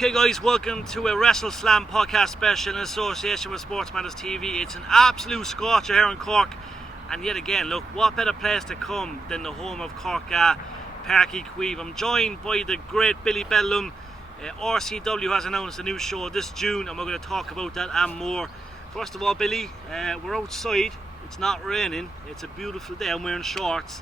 Okay guys, welcome to a WrestleSlam podcast special in association with Sports Matters TV. It's an absolute scorcher here in Cork, and yet again, look, what better place to come than the home of Cork, Park Queeve. I'm joined by the great Billy Bedlam. RCW has announced a new show this June, and we're going to talk about that and more. First of all, Billy, we're outside. It's not raining. It's a beautiful day. I'm wearing shorts.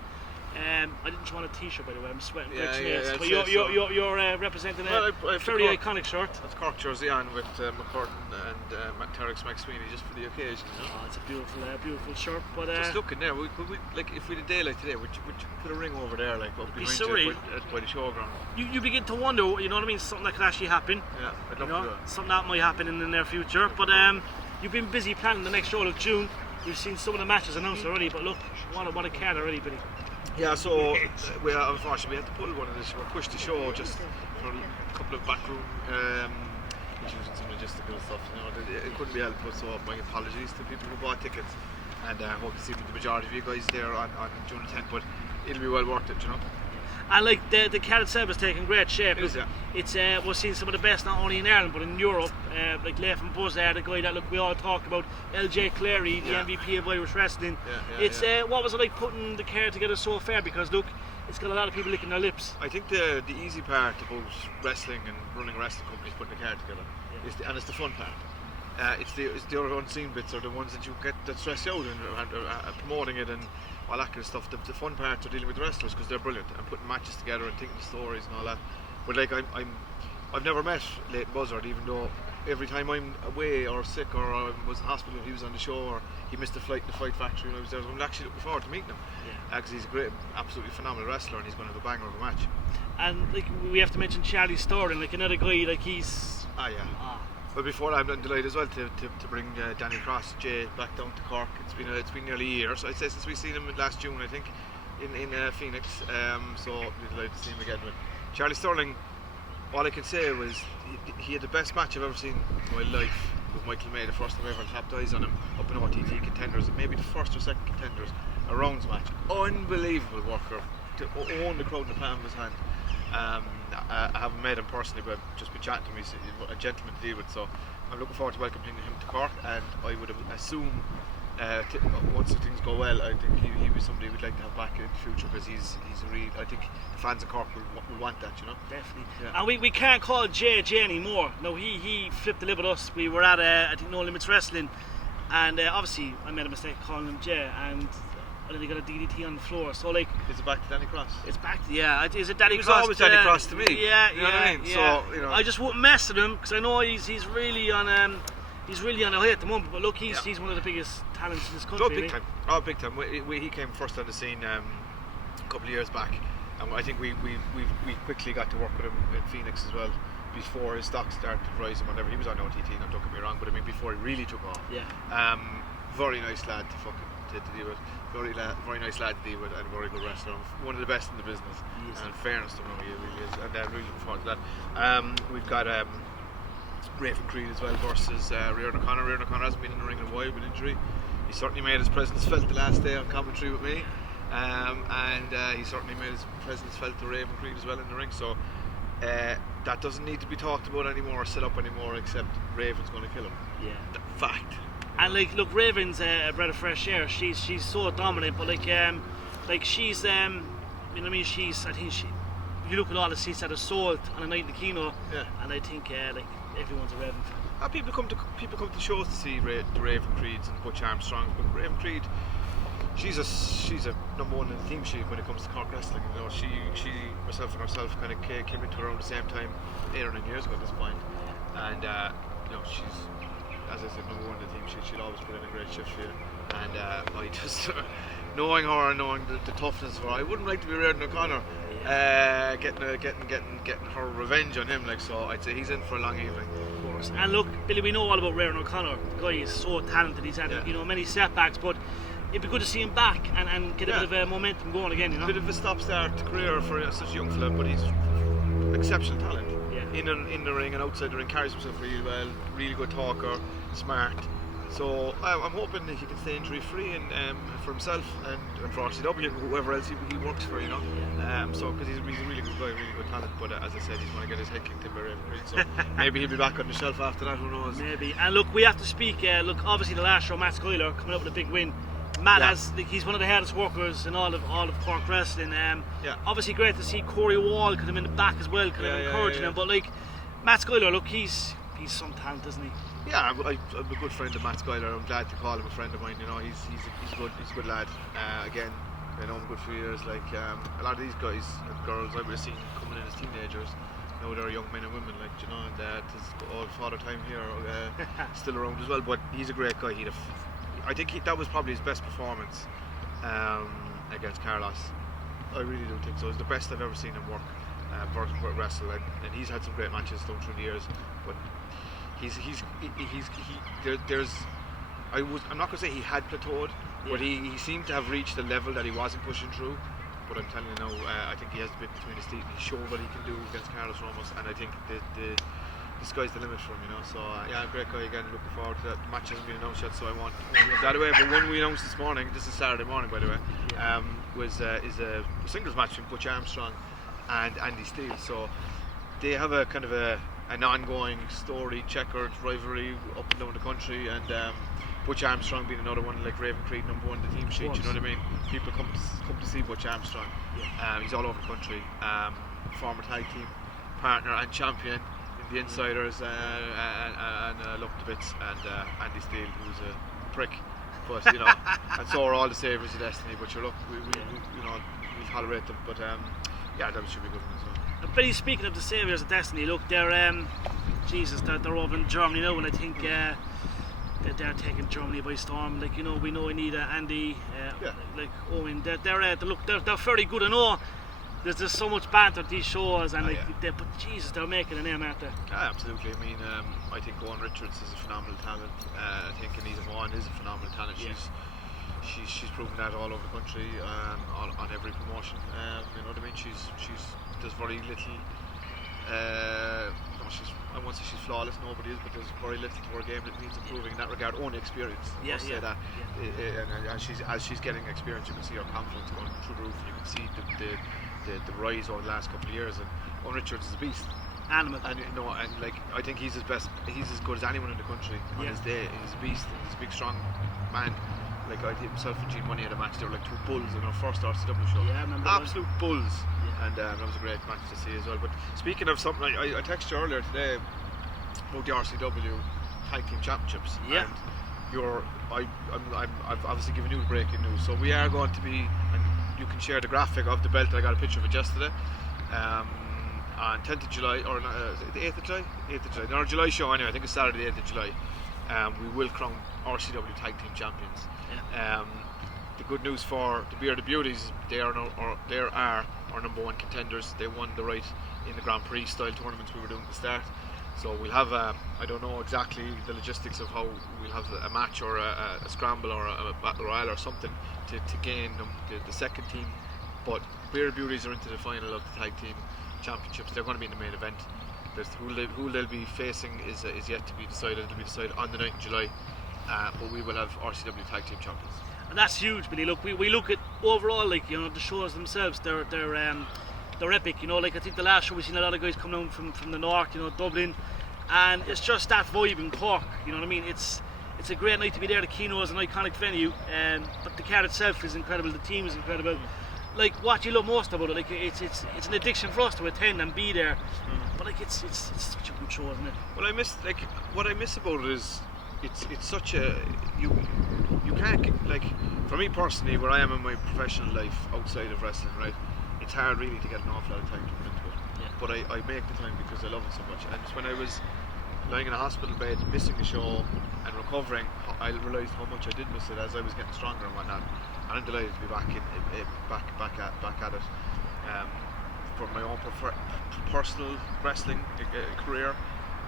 I didn't want a t-shirt, by the way. I'm sweating. But you're representing a very iconic shirt. That's Cork jersey on with McCurtain and Terrex McSweeney just for the occasion. You know? Oh, it's a beautiful shirt. But just looking there, could we, like, if we had a day like today, would you put a ring over there, like up behind you by the showground? You begin to wonder, you know what I mean? Something that could actually happen. Yeah, I'd love to do it. Something that might happen in the near future. But you've been busy planning the next show of June. You've seen some of the matches announced already, but look, what a card already, Billy. Yeah, so unfortunately we had to pull one of this, or push the show just for a couple of backroom issues and some logistical stuff. You know, it couldn't be helped, so my apologies to people who bought tickets, and I hope to see the majority of you guys there on June 10th, but it'll be well worth it, you know. And like the card itself is taking great shape. It is, yeah. It's we're seeing some of the best not only in Ireland but in Europe. Like Leif and Buzz there, the guy that we all talk about, LJ Clary, the MVP of Irish wrestling. What was it like putting the card together so fair? Because look, it's got a lot of people licking their lips. I think the easy part about wrestling and running a wrestling company is putting the card together, and it's the fun part. It's the other unseen bits are the ones that you get that stress you out and promoting it and all that kind of stuff. The fun parts are dealing with the wrestlers because they're brilliant and putting matches together and thinking stories and all that. But like I've never met Leighton Buzzard, even though every time I'm away or sick or I was in hospital, he was on the show or he missed a flight in the Fight Factory and I was there. So I'm actually looking forward to meeting him because he's a great, absolutely phenomenal wrestler and he's going to have a banger of a match. And like we have to mention Charlie Sterling, like another guy, like he's. But before that, I'm delighted as well to bring Danny Cross, Jay, back down to Cork. It's been nearly a year, so I'd say since we seen him last June, I think, in Phoenix. So we're delighted to see him again. But Charlie Sterling, all I can say was he had the best match I've ever seen in my life with Michael May. The first time I ever tapped eyes on him up in OTT contenders, maybe the first or second contenders, a rounds match. Unbelievable worker to own the crowd in the palm of his hand. I haven't met him personally, but I've just been chatting to him. He's a gentleman to deal with, so I'm looking forward to welcoming him to Cork. And I would assume once things go well, I think he'd be somebody we'd like to have back in the future because he's a real. I think the fans of Cork will want that, you know. Definitely. Yeah. And we can't call Jay anymore. No, he flipped the lid with us. We were at I think No Limits Wrestling, and obviously I made a mistake calling him Jay, and then he got a DDT on the floor. So like, is it back to Danny Cross? It's back to Is it Danny Cross? It was always Danny Cross to me. Yeah, you know what I mean? Yeah. So, you know, I just wouldn't mess with him because I know he's really on the high at the moment. But look, he's one of the biggest talents in this country. Big time. He came first on the scene a couple of years back, and I think we quickly got to work with him in Phoenix as well. Before his stock started rising, whenever he was on OTT, don't get me wrong, but I mean before he really took off. Yeah. Very nice lad to deal with. Very nice lad to deal with, and a very good wrestler. One of the best in the business. And fairness to him, he really is. And I'm really looking forward to that. We've got Raven Creed as well versus Riordan O'Connor. Riordan O'Connor hasn't been in the ring in a while with injury. He certainly made his presence felt the last day on commentary with me, and he certainly made his presence felt to Raven Creed as well in the ring. So that doesn't need to be talked about anymore or set up anymore, except Raven's going to kill him. Yeah. The fact. And like, look, Raven's a breath of fresh air. She's so dominant, but like she's you know what I mean. You look at all the seats that are sold on a night in the Kino, and I think like everyone's a Raven fan. People come to shows to see the Raven Creeds and Butch Armstrongs, but Raven Creed, she's a number one in the theme sheet when it comes to Cork wrestling. You know, she herself kind of came into it around the same time, 8 or 9 years ago at this point, and you know, she's, as I said, number one in the team sheet. She'll always put in a great shift for you. And I just, knowing her and knowing the toughness of her, I wouldn't like to be Riordan O'Connor getting her revenge on him. Like, so I'd say he's in for a long evening. Of course. And look, Billy, we know all about Riordan O'Connor. The guy is so talented. He's had many setbacks, but it'd be good to see him back and get a bit of momentum going again. You know, a bit of a stop-start career for such a young fella, but he's exceptional talent. In the ring and outside the ring, carries himself really well, really good talker, smart, So I'm hoping that he can stay injury free and for himself and for RCW and whoever else he works for, you know. So because he's a really good guy, really good talent. But as I said, he's going to get his head kicked in by Raven Green. So maybe he'll be back on the shelf after that. Who knows? Maybe. And look, we have to speak. Look, obviously the last show, Matt Schuyler coming up with a big win. Matt he's one of the hardest workers in all of Cork wrestling. Obviously great to see Corey Wall kind of in the back as well, kind of encouraging him. But like Matt Schuyler, look, he's some talent, isn't he? Yeah, I'm a good friend of Matt Schuyler. I'm glad to call him a friend of mine. You know, he's a good lad. Again, I know him good for years. Like a lot of these guys and girls I would have seen coming in as teenagers. Now they're young men and women, like, you know, and all father time here still around as well. But he's a great guy. I think that was probably his best performance against Carlos. I really do think so. It's the best I've ever seen him work wrestle, and he's had some great matches down through the years. But I'm not going to say he had plateaued, but he seemed to have reached a level that he wasn't pushing through. But I'm telling you now, I think he has the bit between his teeth. He showed what he can do against Carlos Ramos, and I think the sky's the limit for him, you know. So great guy again. Looking forward to that. The match hasn't been announced yet, so I won't give that away. But one we announced this morning, this is Saturday morning by the way, is a singles match between Butch Armstrong and Andy Steele. So they have a kind of an ongoing story, checkered rivalry up and down the country, and Butch Armstrong being another one, like Raven Creed, number one in the team sheet. You know what I mean? People come to see Butch Armstrong. He's all over the country. Former tag team partner and champion in the Insiders, and loved the bits. And Andy Steele, who's a prick, but you know, and so are all the Saviours of Destiny. But look, we tolerate them. But that should be good one as well. Billy, speaking of the Saviours of Destiny, look, they're they're over in Germany now, and I think they're taking Germany by storm. Like, you know, we know Anita, Andy, like Owen. They're very good. I know there's so much banter at these shows, and but Jesus, they're making a name, aren't they? Yeah, absolutely. I mean, I think Owen Richards is a phenomenal talent. I think Anita Vaughan is a phenomenal talent. She's proven that all over the country, on every promotion. You know what I mean? There's very little. I won't say she's flawless, nobody is, but there's very little to her game that needs improving in that regard. Only experience. Say that. And as she's getting experience, you can see her confidence going through the roof. You can see the rise over the last couple of years. And Owen Richards is a beast. Animal. And like I think he's his best. He's as good as anyone in the country on his day. He's a beast. He's a big, strong man. Like I did himself and Gene Money at a match. They were like two bulls in our first RCW show. Yeah, I remember. Absolute bulls. And that was a great match to see as well. But speaking of something, I texted you earlier today about the RCW Tag Team Championships. Yeah. And I've obviously given you breaking news. So we are going to be, and you can share the graphic of the belt. I got a picture of it yesterday. On 10th of July, or the 8th of July? 8th of July. In our July show anyway, I think it's Saturday the 8th of July. We will crown RCW Tag Team Champions. The good news for the Bearded Beauties, they are our number one contenders. They won the right in the Grand Prix style tournaments we were doing at the start. So we'll have I don't know exactly the logistics of how we'll have a match or a scramble or a battle royale or something to gain the second team. But Bearded Beauties are into the final of the Tag Team Championships. They're going to be in the main event. Who they'll be facing is yet to be decided. It'll be decided on the 9th of July. But we will have RCW Tag Team Champions. And that's huge, Billy. Look, we look at overall, like, you know, the shows themselves. They're epic. You know, like I think the last show we seen a lot of guys coming down from the north, you know, Dublin, and it's just that vibe in Cork. You know what I mean? It's a great night to be there. The Kino is an iconic venue, but the card itself is incredible. The team is incredible. Like, what you love most about it, like it's an addiction for us to attend and be there. But like it's such a good show, isn't it? Well, what I miss about it is it's such a you can't, like, for me personally, where I am in my professional life outside of wrestling, right? It's hard really to get an awful lot of time to put into it. Yeah. But I make the time because I love it so much. And when I was lying in a hospital bed, missing the show and recovering, I realised how much I did miss it as I was getting stronger and whatnot. And I'm delighted to be back at it. For my own personal wrestling career,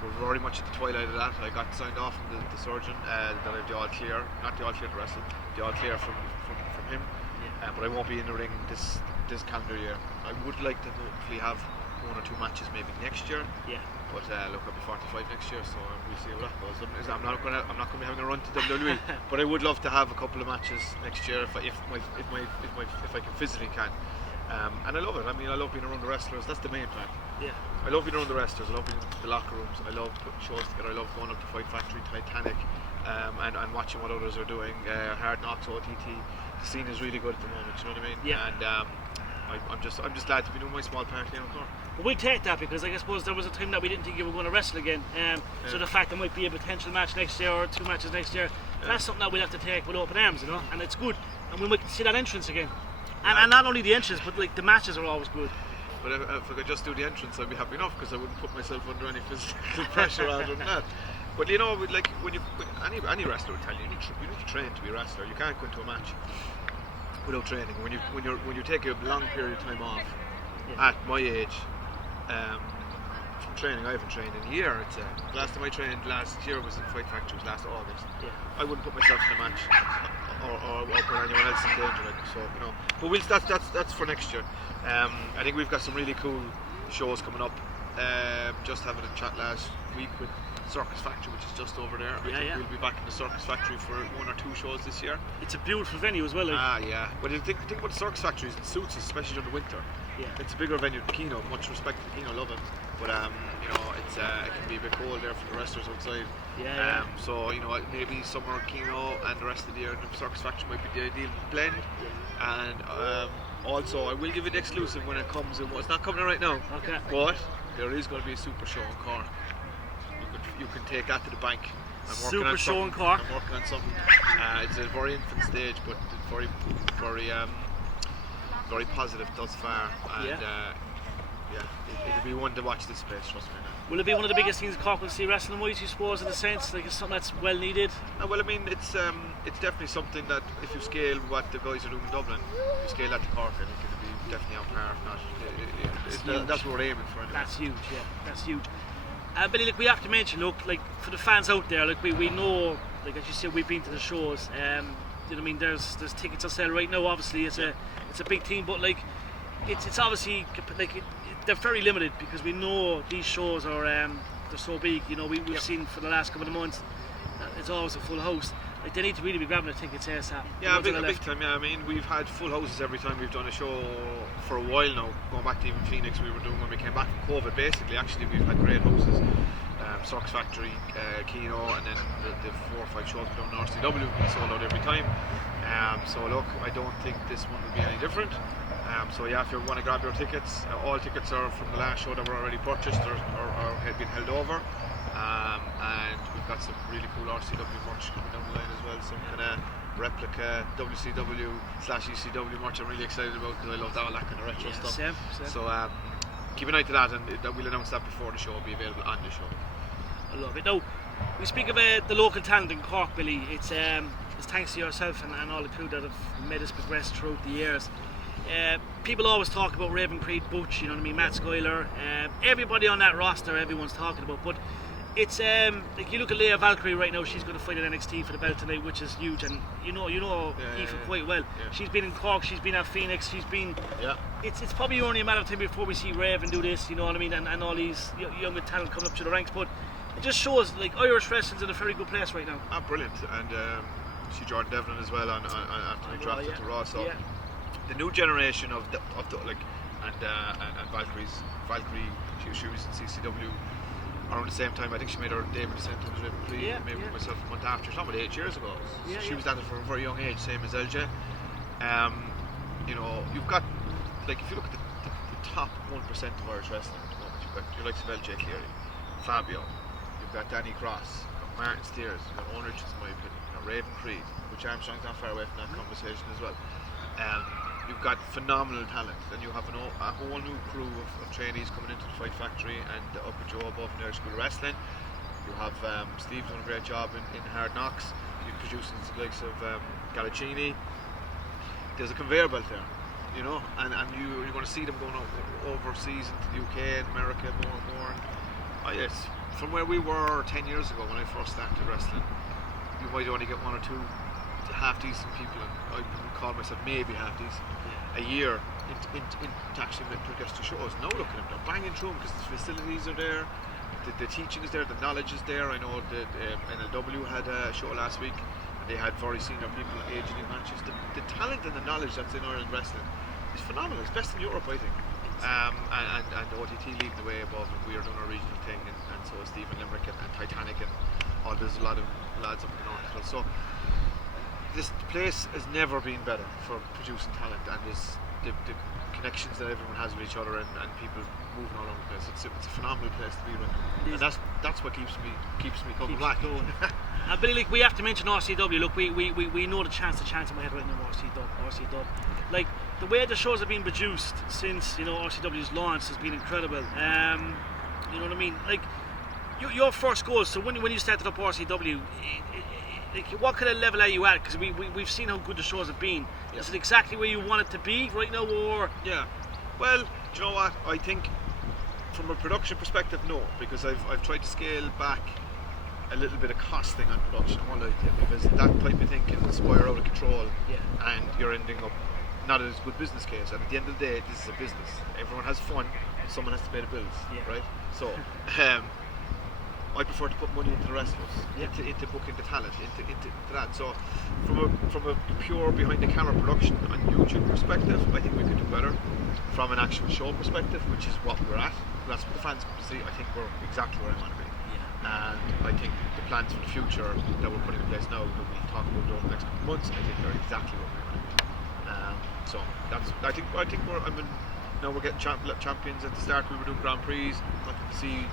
we're very much at the twilight of that. I got signed off from the surgeon that I have the all clear, not the all clear to wrestle, the all clear from him. But I won't be in the ring this calendar year. I would like to hopefully have one or two matches maybe next year. But look, I'll be 45 next year, so we'll see how that goes. I'm not going to be having a run to WWE, but I would love to have a couple of matches next year if I can physically can. And I love it. I mean, I love being around the wrestlers. That's the main part. Yeah. I love being around the wrestlers. I love being in the locker rooms. I love putting shows together. I love going up to Fight Factory, Titanic, and watching what others are doing. Hard Knocks, OTT. The scene is really good at the moment. You know what I mean? Yeah. And I'm just glad to be doing my small part here in Cork. But we'll take that, because I suppose there was a time that we didn't think you were going to wrestle again. So the fact there might be a potential match next year or 2 matches next year, that's something that we'll have to take with open arms, you know. And it's good, and we might see that entrance again. And not only the entrance, but like the matches are always good. But if I could just do the entrance, I'd be happy enough, because I wouldn't put myself under any physical pressure other than that. But you know, like when any wrestler will tell you, you need to train to be a wrestler. You can't go into a match without training. When you take a long period of time off, at my age, from training, I haven't trained in a year. Last time I trained last year was in Fight Factory, was last August. Yeah. I wouldn't put myself in a match or put anyone else in danger, like, so, you know. But that's for next year. I think we've got some really cool shows coming up. Just having a chat last week with Circus Factory, which is just over there. I think we'll be back in the Circus Factory for 1 or 2 shows this year. It's a beautiful venue as well. Like. Yeah. But think about the Circus Factory, it suits us, especially during the winter. Yeah. It's a bigger venue than Kino. Much respect to Kino, love it. But you know, it can be a bit cold there for the wrestlers outside. Yeah. So you know, maybe summer Kino and the rest of the year the Circus Factory might be the ideal blend. Yeah. And also, I will give it exclusive when it comes. It's not coming right now. Okay. But there is going to be a super show in Cork. You can take that to the bank. Super show in Cork. I'm working on something. It's a very infant stage, but very, very, very positive thus far. And it'll be one to watch this place. Trust me. Will it be one of the biggest things Cork will see wrestling-wise, you suppose, in a sense? Like, it's something that's well needed? Well, I mean, it's definitely something that if you scale what the guys are doing in Dublin, if you scale that to Cork, I think it'll be definitely on par, if not. That's what we're aiming for. Anyway. That's huge, yeah. That's huge. Billy, look, we have to mention, look, like, for the fans out there, like, we know, like, as you said, we've been to the shows. You know what I mean? There's tickets on sale right now. Obviously, it's a big team, but like, it's obviously like they're very limited, because we know these shows are they're so big. You know, we've seen for the last couple of months, it's always a full house. Like, they need to really be grabbing the tickets ASAP. Yeah, a big time. Yeah, I mean, we've had full houses every time we've done a show for a while now. Going back to even Phoenix, we were doing when we came back from COVID. Basically, actually, we've had great houses. Circus Factory, Kino, and then the 4 or 5 shows we've done in RCW have been sold out every time. So look, I don't think this one will be any different. So yeah, if you want to grab your tickets, all tickets are from the last show that were already purchased or had been held over. And we've got some really cool RCW merch coming down the line as well. Some kind of replica WCW/ECW merch I'm really excited about, because I love all that kind of retro stuff. Same. So keep an eye to that, and we'll announce that before the show will be available on the show. I love it. Now, we speak about the local talent in Cork, Billy. It's thanks to yourself and all the crew that have made us progress throughout the years. People always talk about Raven Creed, Butch, you know what I mean, Matt Schuyler, everybody on that roster everyone's talking about, but it's like, you look at Leah Valkyrie right now, she's going to fight at NXT for the belt tonight, which is huge, and you know Aoife quite well. Yeah. She's been in Cork, she's been at Phoenix, she's been. Yeah. It's probably only a matter of time before we see Raven do this, you know what I mean, and all these younger talent coming up through the ranks, but it just shows like Irish wrestling's in a very good place right now. Brilliant, and see Jordan Devlin as well on after he drafted to Raw, so the new generation of the and Valkyrie, she was in CCW around the same time. I think she made her debut at the same time as Raven Creed, maybe myself a month after, something 8 years ago. She was at it for a very young age, same as LJ. You know, you've got, like, if you look at the top 1% of Irish wrestling at the moment, you've got your likes of LJ Cleary, Fabio, you've got Danny Cross, you've got Martin Steers, you've got Owen Richards, in my opinion, you've got Raven Creed, which Armstrong's not far away from that conversation as well. You've got phenomenal talent, and you have a whole new crew of trainees coming into the Fight Factory and up at Joe above in Irish School of Wrestling. You have Steve doing a great job in Hard Knocks. You're producing the likes of Gallicini. There's a conveyor belt there, you know, and you're going to see them going overseas into the UK and America more and more. And, yes, from where we were 10 years ago when I first started wrestling, you might only get 1 or 2 half-decent people, and I would call myself maybe half-decent, a year to actually progress to shows. Now look at them, they're banging through them because the facilities are there, the teaching is there, the knowledge is there. I know that NLW had a show last week, and they had very senior people aging in matches. The talent and the knowledge that's in Ireland wrestling is phenomenal. It's best in Europe, I think. And OTT leading the way above, and we are doing our regional thing, and so is Stephen Limerick and Titanic, and there's a lot of lads up in the north as well. So this place has never been better for producing talent, and there's the connections that everyone has with each other, and people moving all over the place. It's a phenomenal place to be in, and that's what keeps me coming back. And Billy, like, we have to mention RCW. Look, we know the chance in my head right now. RCW. Like, the way the shows have been produced since RCW's launch has been incredible. You know what I mean? Like, your first goal. So when you started up RCW, like, what kind of level are you at? Because we've seen how good the shows have been. Is it exactly where you want it to be right now, or? Yeah. Well, do you know what? I think from a production perspective, no, because I've tried to scale back a little bit of costing on production, I won't lie to you, because that type of thing can spiral out of control, and you're ending up not as good business case. And at the end of the day, this is a business. Everyone has fun. Someone has to pay the bills, right? So, I prefer to put money into the wrestlers, into booking the talent, into that. So, from a pure behind the camera production on YouTube perspective, I think we could do better. From an actual show perspective, which is what we're at, that's what the fans come to see. I think we're exactly where I want to be. And I think the plans for the future that we're putting in place now, that we'll talk about over the next couple of months, I think they're exactly what we want to be. So that's I think we're now we're getting champions at the start. We were doing Grand Prix. I can see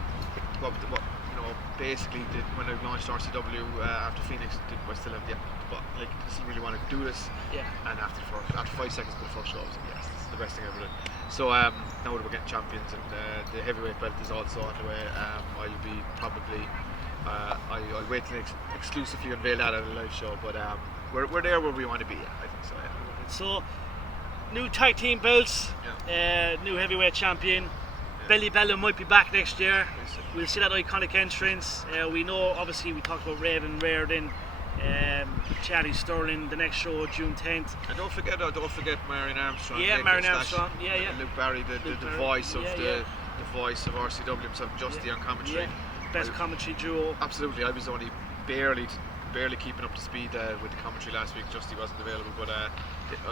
what basically did when I launched RCW after Phoenix. I still have but like, didn't really want to do this. And after 5 seconds of the first show, I was like, yes, this is the best thing I ever did. So now that we're getting champions, and the heavyweight belt is also on the way, I'll be probably I'll wait till exclusively unveil that at a live show. But we're there where we want to be. I think so. So, new tag team belts, new heavyweight champion. Billy Bedlam might be back next year. We'll see that iconic entrance. We know, obviously, we talked about Raven Reardon, Charlie Sterling, the next show, June 10th. And don't forget Marion Armstrong. Marion Armstrong. Luke Barry, the voice of the voice of RCW himself, Justy on commentary. Best commentary duo. Absolutely. I was only barely keeping up to speed with the commentary last week. Justy wasn't available, but I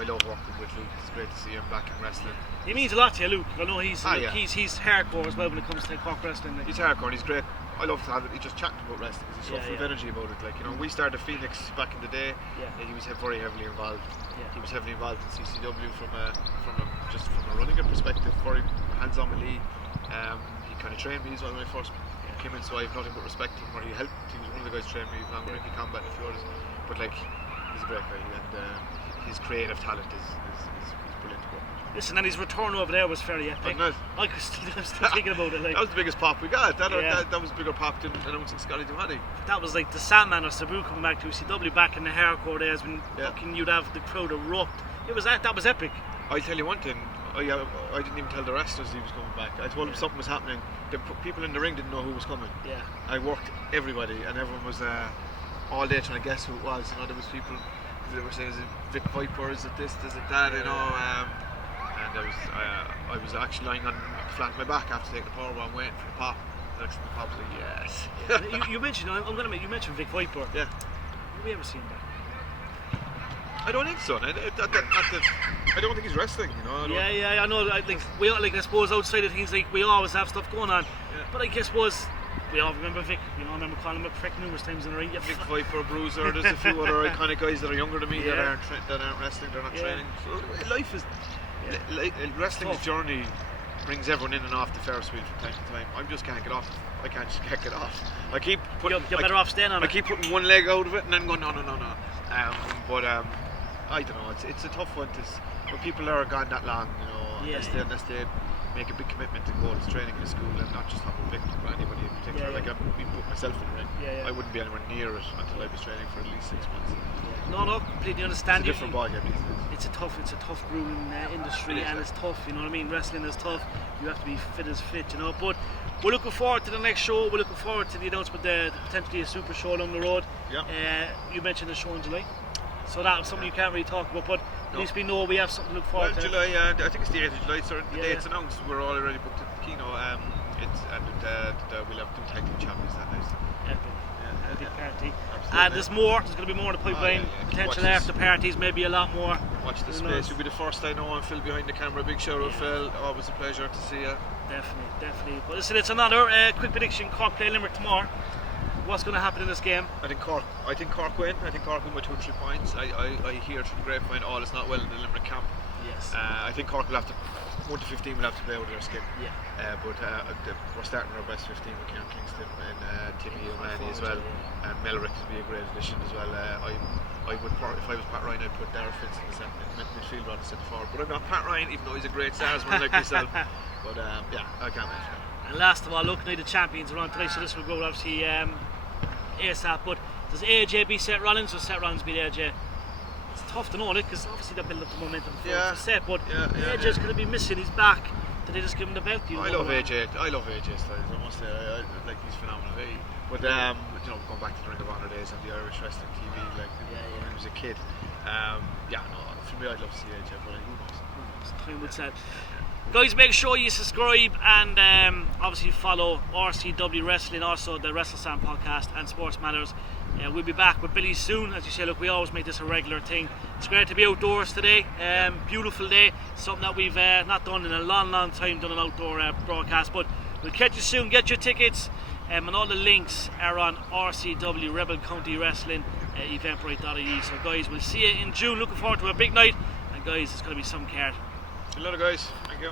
love working with Luke. It's great to see him back in wrestling. He means a lot to you, Luke. I know he's hardcore as well when it comes to Cork wrestling. He's hardcore. He's great. I love to have it. He just chatting about wrestling. He's so full of energy about it. Like, we started Phoenix back in the day. He was very heavily involved. He was heavily involved in CCW from a running perspective. Very hands-on with Lee. He kind of trained me as well when I first came in, so I have nothing but respect for him. He helped. He was one of the guys who trained me along with Ricky Combat and a few others. But like, he's a great guy, and his creative talent is brilliant to work with. Listen, and his return over there was fairly epic. I was still thinking about it. Like, that was the biggest pop we got. That was a bigger pop than announcing Scotty Duhati. That was like the Sandman or Sabu coming back to ECW back in the hardcore days when you'd have the crowd erupt. That was epic. I'll tell you one thing. I didn't even tell the wrestlers he was coming back. I told them something was happening. The people in the ring didn't know who was coming. I worked everybody, and everyone was all day trying to guess who it was. There was people that were saying, "Is it Vic Viper? Is it this? Is it that?" And I was actually lying on flat on my back after taking the powerbomb, waiting for the pop. Next to the pop, was like, yes. You mentioned, you mentioned Vic Viper. Yeah. Have we ever seen that? I don't think so. I don't think he's wrestling. I know. I suppose outside of things, like, we always have stuff going on. But I guess we all remember Vic. I remember calling him a prick numerous times in the ring. Vic Viper, Bruiser. There's a few other iconic guys that are younger than me that aren't wrestling. They're not training. So life is wrestling's journey brings everyone in and off the Ferris wheel from time to time. I just can't get off. I can't get off. I keep putting. You're better off staying on it. I keep putting one leg out of it and then going no. I don't know. It's a tough one. When people are gone that long, unless they make a big commitment to go to training in a school and not just have a victim or anybody in particular. Like, I've been putting myself in the ring. I wouldn't be anywhere near it until I was training for at least 6 months. No, completely understand. It's a different ballgame these days. It's a tough grueling industry, and it's tough. You know what I mean? Wrestling is tough. You have to be fit as fit. But we're looking forward to the next show. We're looking forward to the announcement, the potentially a super show along the road. You mentioned the show in July. So that's something you can't really talk about, but at least we know we have something to look forward to. July, I think it's the 8th of July, so the date's announced. We're already booked at the Kino. we'll have 2 tag team champions that night. A big party. Absolutely. And there's going to be more in the pipeline. Potential after parties, maybe a lot more. Watch the space. You'll be the first I know, and Phil behind the camera. Big shout out, Phil. Always a pleasure to see you. Definitely. But listen, it's another quick prediction. Cork play Limerick tomorrow. What's going to happen in this game? I think Cork win. I think Cork win by 2 or 3 points. I hear through the grapevine all is not well in the Limerick camp. Yes. I think Cork will have to 1 to 15 will have to play out of their skin. Yeah. But we're starting our best 15 with Kieran Kingston and Timmy O'Mahony as well. And Melrick will be a great addition as well. I would, if I was Pat Ryan, I'd put Darragh Fitz in the midfield rather than centre forward. But I'm not Pat Ryan, even though he's a great starsman like myself. But yeah, I can't mention it. And last of all, look, now the champions are on tonight, so this will go obviously ASAP. But does AJ beat Seth Rollins or Seth Rollins beat AJ? It's tough to know, because obviously they build up the momentum for Seth, but AJ's going to be missing his back. Did they just give him the belt? I love AJ styles. I must say, I like he's phenomenal. But going back to the Ring of Honor days and the Irish wrestling TV, like when he was a kid. For me, I'd love to see AJ, but who knows? Time will tell. Guys, make sure you subscribe and obviously follow RCW Wrestling, also the WrestleSlam podcast and Sports Matters. We'll be back with Billy soon. As you say, look, we always make this a regular thing. It's great to be outdoors today. Beautiful day. Something that we've not done in a long time, done an outdoor broadcast. But we'll catch you soon. Get your tickets. And all the links are on RCW Rebel County Wrestling Eventbrite.ie. So guys, we'll see you in June. Looking forward to a big night. And guys, it's going to be some card. A lot of guys. Thank you.